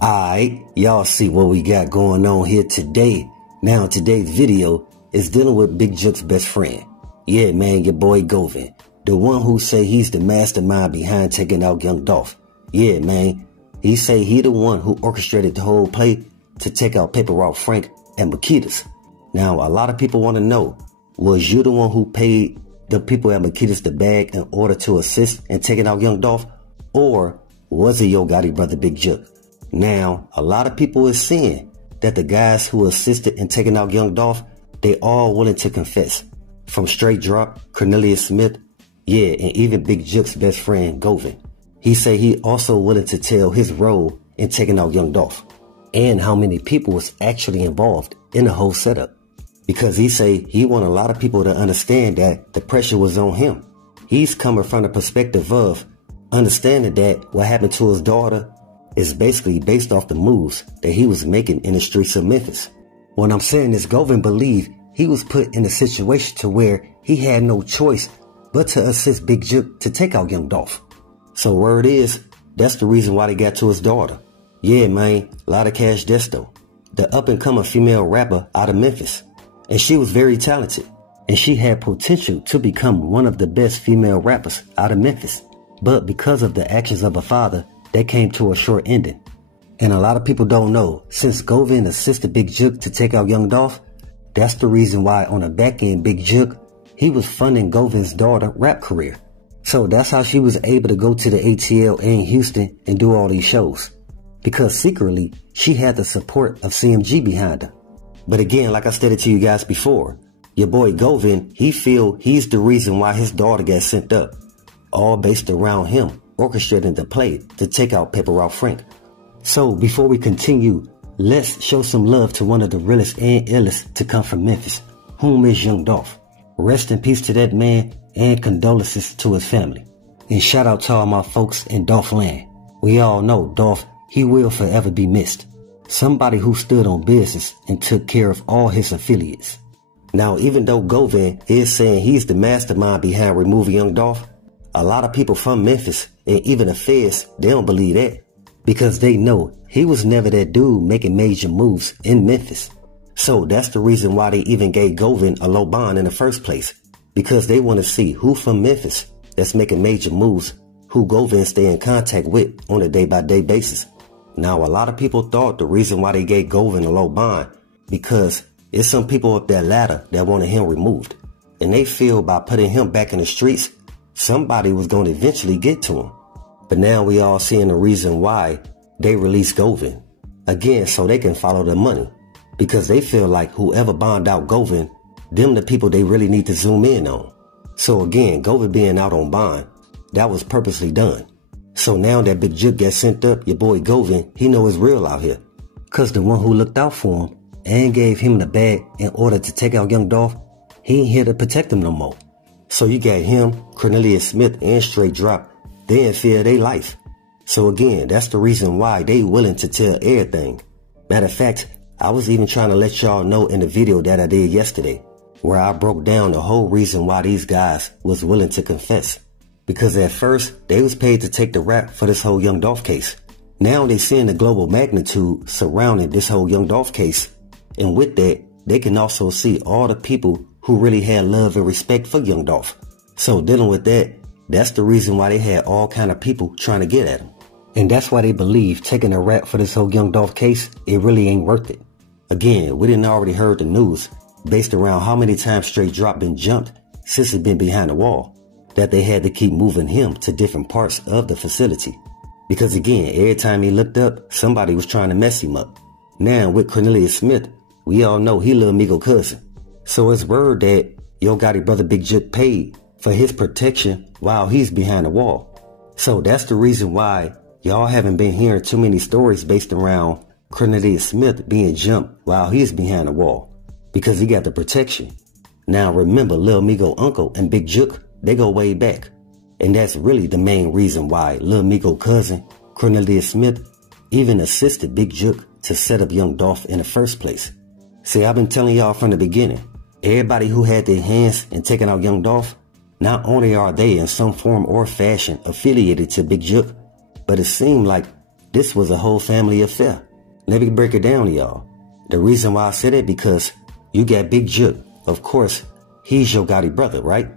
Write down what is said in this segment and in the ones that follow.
Alright, y'all see what we got going on here today. Now today's video is dealing with Big Jook's best friend. Yeah man, your boy Govan. The one who say he's the mastermind behind taking out young Dolph. Yeah man, he say he the one who orchestrated the whole play to take out Paper Route Frank and Makitas. Now a lot of people want to know, was you the one who paid the people at Makitas the bag in order to assist in taking out young Dolph? Or was it your Gotti brother Big Jook? Now, a lot of people is saying that the guys who assisted in taking out young Dolph, they all willing to confess. From Straight Drop, Cornelius Smith, yeah, and even Big Jook's best friend, Govan. He say he also willing to tell his role in taking out young Dolph, and how many people was actually involved in the whole setup. Because he say he want a lot of people to understand that the pressure was on him. He's coming from the perspective of understanding that what happened to his daughter is basically based off the moves that he was making in the streets of Memphis. What I'm saying is Govan believed he was put in a situation to where he had no choice but to assist Big Jook to take out young Dolph. So word is, that's the reason why they got to his daughter. Yeah man, a lot of cash desto. The up and coming female rapper out of Memphis. And she was very talented. And she had potential to become one of the best female rappers out of Memphis. But because of the actions of her father, that came to a short ending. And a lot of people don't know, since Govan assisted Big Jook to take out young Dolph, that's the reason why on the back end Big Jook, he was funding Govan's daughter rap career. So that's how she was able to go to the ATL in Houston and do all these shows. Because secretly, she had the support of CMG behind her. But again, like I stated to you guys before, your boy Govan, he feel he's the reason why his daughter got sent up. All based around him orchestrating the play to take out Paper Route Frank. So before we continue, let's show some love to one of the realest and illest to come from Memphis, whom is young Dolph. Rest in peace to that man and condolences to his family. And shout out to all my folks in Dolph land. We all know Dolph, he will forever be missed. Somebody who stood on business and took care of all his affiliates. Now even though Govan is saying he's the mastermind behind removing young Dolph, a lot of people from Memphis and even the feds, they don't believe that. Because they know he was never that dude making major moves in Memphis. So that's the reason why they even gave Govan a low bond in the first place. Because they want to see who from Memphis that's making major moves, who Govan stay in contact with on a day-by-day basis. Now a lot of people thought the reason why they gave Govan a low bond, because it's some people up that ladder that wanted him removed. And they feel by putting him back in the streets, somebody was going to eventually get to him. But now we all seeing the reason why they released Govan. Again, so they can follow the money. Because they feel like whoever bond out Govan, them the people they really need to zoom in on. So again, Govan being out on bond, that was purposely done. So now that Big Jook got sent up, your boy Govan, he know it's real out here. Cause the one who looked out for him and gave him the bag in order to take out young Dolph, he ain't here to protect him no more. So you got him, Cornelius Smith, and Straight Drop, they in fear of their life. So again, that's the reason why they willing to tell everything. Matter of fact, I was even trying to let y'all know in the video that I did yesterday, where I broke down the whole reason why these guys was willing to confess. Because at first, they was paid to take the rap for this whole young Dolph case. Now they seeing the global magnitude surrounding this whole young Dolph case. And with that, they can also see all the people who really had love and respect for young Dolph. So dealing with that, that's the reason why they had all kind of people trying to get at him. And that's why they believe taking a rap for this whole young Dolph case, it really ain't worth it. Again, we didn't already heard the news based around how many times Straight Drop been jumped since it's been behind the wall, that they had to keep moving him to different parts of the facility. Because again, every time he looked up, somebody was trying to mess him up. Now with Cornelius Smith, we all know he Lil Migo cousin. So it's word that Yo Gotti brother Big Jook paid for his protection while he's behind the wall. So that's the reason why y'all haven't been hearing too many stories based around Cornelius Smith being jumped while he's behind the wall. Because he got the protection. Now remember, Lil Migo uncle and Big Jook, they go way back. And that's really the main reason why Lil Migo cousin, Cornelius Smith, even assisted Big Jook to set up young Dolph in the first place. See, I've been telling y'all from the beginning, everybody who had their hands in taking out young Dolph, not only are they in some form or fashion affiliated to Big Jook, but it seemed like this was a whole family affair. Let me break it down to y'all. The reason why I said it because you got Big Jook. Of course, he's Yo Gotti brother, right?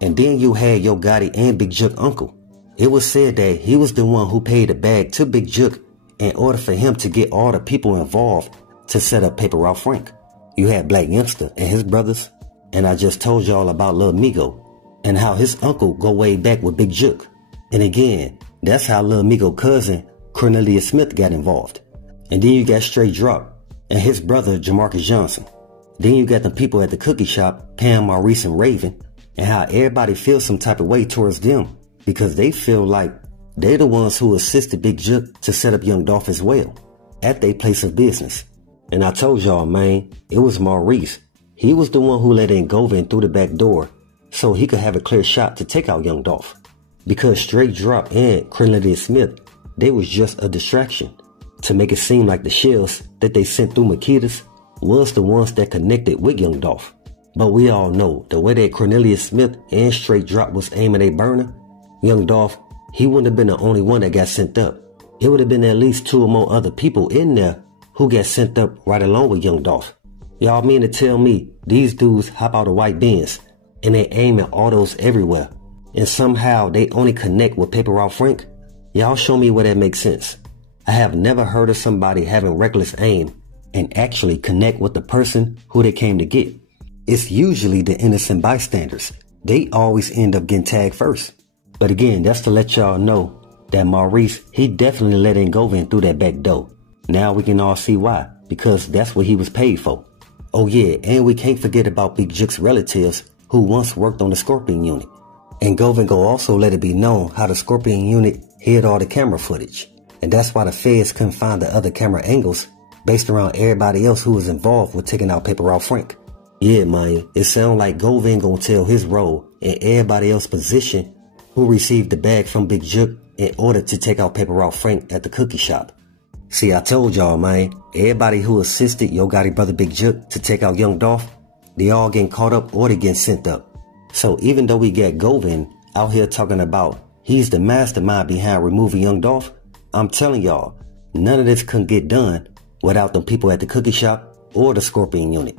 And then you had Yo Gotti and Big Jook uncle. It was said that he was the one who paid the bag to Big Jook in order for him to get all the people involved to set up Paper Route Frank. You had Black Youngster and his brothers, and I just told y'all about Lil Migo and how his uncle go way back with Big Jook. And again, that's how Lil Migo cousin Cornelius Smith got involved. And then you got Straight Drop and his brother Jamarcus Johnson. Then you got the people at the cookie shop, Pam, Maurice, and Raven, and how everybody feels some type of way towards them because they feel like they're the ones who assisted Big Jook to set up Young Dolph as well at their place of business. And I told y'all, man, it was Maurice. He was the one who let in Govan through the back door so he could have a clear shot to take out Young Dolph. Because Straight Drop and Cornelius Smith, they was just a distraction to make it seem like the shells that they sent through Makitas was the ones that connected with Young Dolph. But we all know the way that Cornelius Smith and Straight Drop was aiming a burner, Young Dolph, he wouldn't have been the only one that got sent up. It would have been at least 2 or more other people in there who got sent up right along with Young Dolph. Y'all mean to tell me these dudes hop out of white Benz and they aim at autos everywhere and somehow they only connect with Paper Route Frank? Y'all show me where that makes sense. I have never heard of somebody having reckless aim and actually connect with the person who they came to get. It's usually the innocent bystanders. They always end up getting tagged first. But again, that's to let y'all know that Maurice, he definitely let in Govan through that back door. Now we can all see why, because that's what he was paid for. Oh yeah, and we can't forget about Big Jook's relatives who once worked on the Scorpion unit. And Govan go also let it be known how the Scorpion unit hid all the camera footage. And that's why the feds couldn't find the other camera angles based around everybody else who was involved with taking out Paper Route Frank. Yeah, man, it sounds like Govan gonna tell his role and everybody else's position who received the bag from Big Jook in order to take out Paper Route Frank at the cookie shop. See, I told y'all, man, everybody who assisted Yo Gotti brother Big Jook to take out Young Dolph, they all getting caught up or they getting sent up. So even though we got Govan out here talking about he's the mastermind behind removing Young Dolph, I'm telling y'all, none of this couldn't get done without them people at the cookie shop or the Scorpion unit.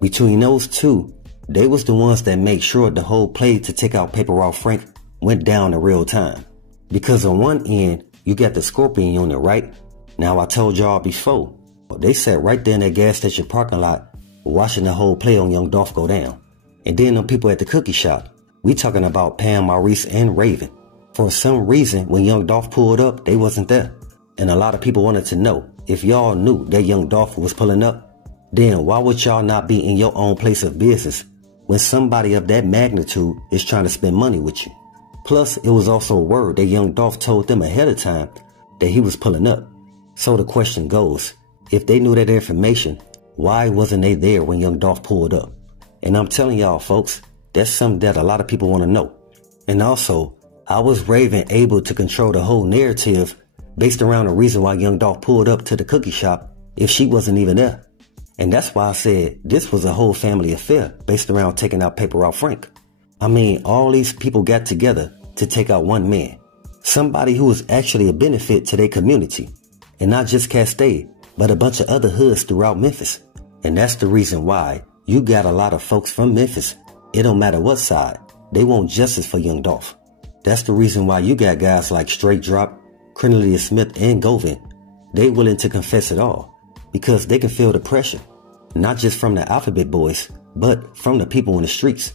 Between those two, they was the ones that made sure the whole play to take out Paper Route Frank went down in real time. Because on one end, you got the Scorpion unit, right? Now I told y'all before, they sat right there in that gas station parking lot watching the whole play on Young Dolph go down. And then them people at the cookie shop, we talking about Pam, Maurice, and Raven. For some reason, when Young Dolph pulled up, they wasn't there. And a lot of people wanted to know, if y'all knew that Young Dolph was pulling up, then why would y'all not be in your own place of business when somebody of that magnitude is trying to spend money with you? Plus, it was also word that Young Dolph told them ahead of time that he was pulling up. So the question goes, if they knew that information, why wasn't they there when Young Dolph pulled up? And I'm telling y'all folks, that's something that a lot of people want to know. And also, how was Raven able to control the whole narrative based around the reason why Young Dolph pulled up to the cookie shop if she wasn't even there? And that's why I said this was a whole family affair based around taking out Paper Route Frank. I mean, all these people got together to take out one man, somebody who was actually a benefit to their community, and not just Castade, but a bunch of other hoods throughout Memphis. And that's the reason why you got a lot of folks from Memphis. It don't matter what side, they want justice for Young Dolph. That's the reason why you got guys like Straight Drop, Cornelius Smith, and Govan. They willing to confess it all because they can feel the pressure, not just from the Alphabet Boys, but from the people in the streets.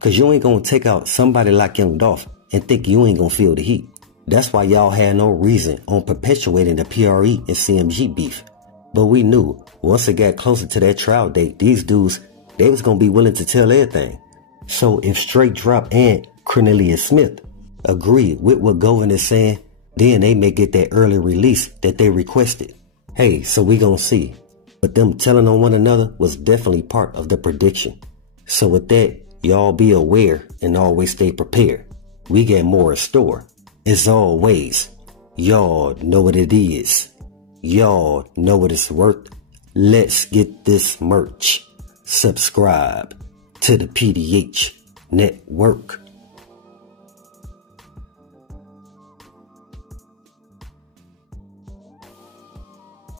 Cause you ain't gonna take out somebody like Young Dolph and think you ain't gonna feel the heat. That's why y'all had no reason on perpetuating the PRE and CMG beef. But we knew once it got closer to that trial date, these dudes, they was gonna be willing to tell everything. So if Straight Drop and Cornelius Smith agree with what Govan is saying, then they may get that early release that they requested. Hey, so we gonna see. But them telling on one another was definitely part of the prediction. So with that, y'all be aware and always stay prepared. We got more in store. As always, y'all know what it is. Y'all know what it's worth. Let's get this merch. Subscribe to the PDH Network.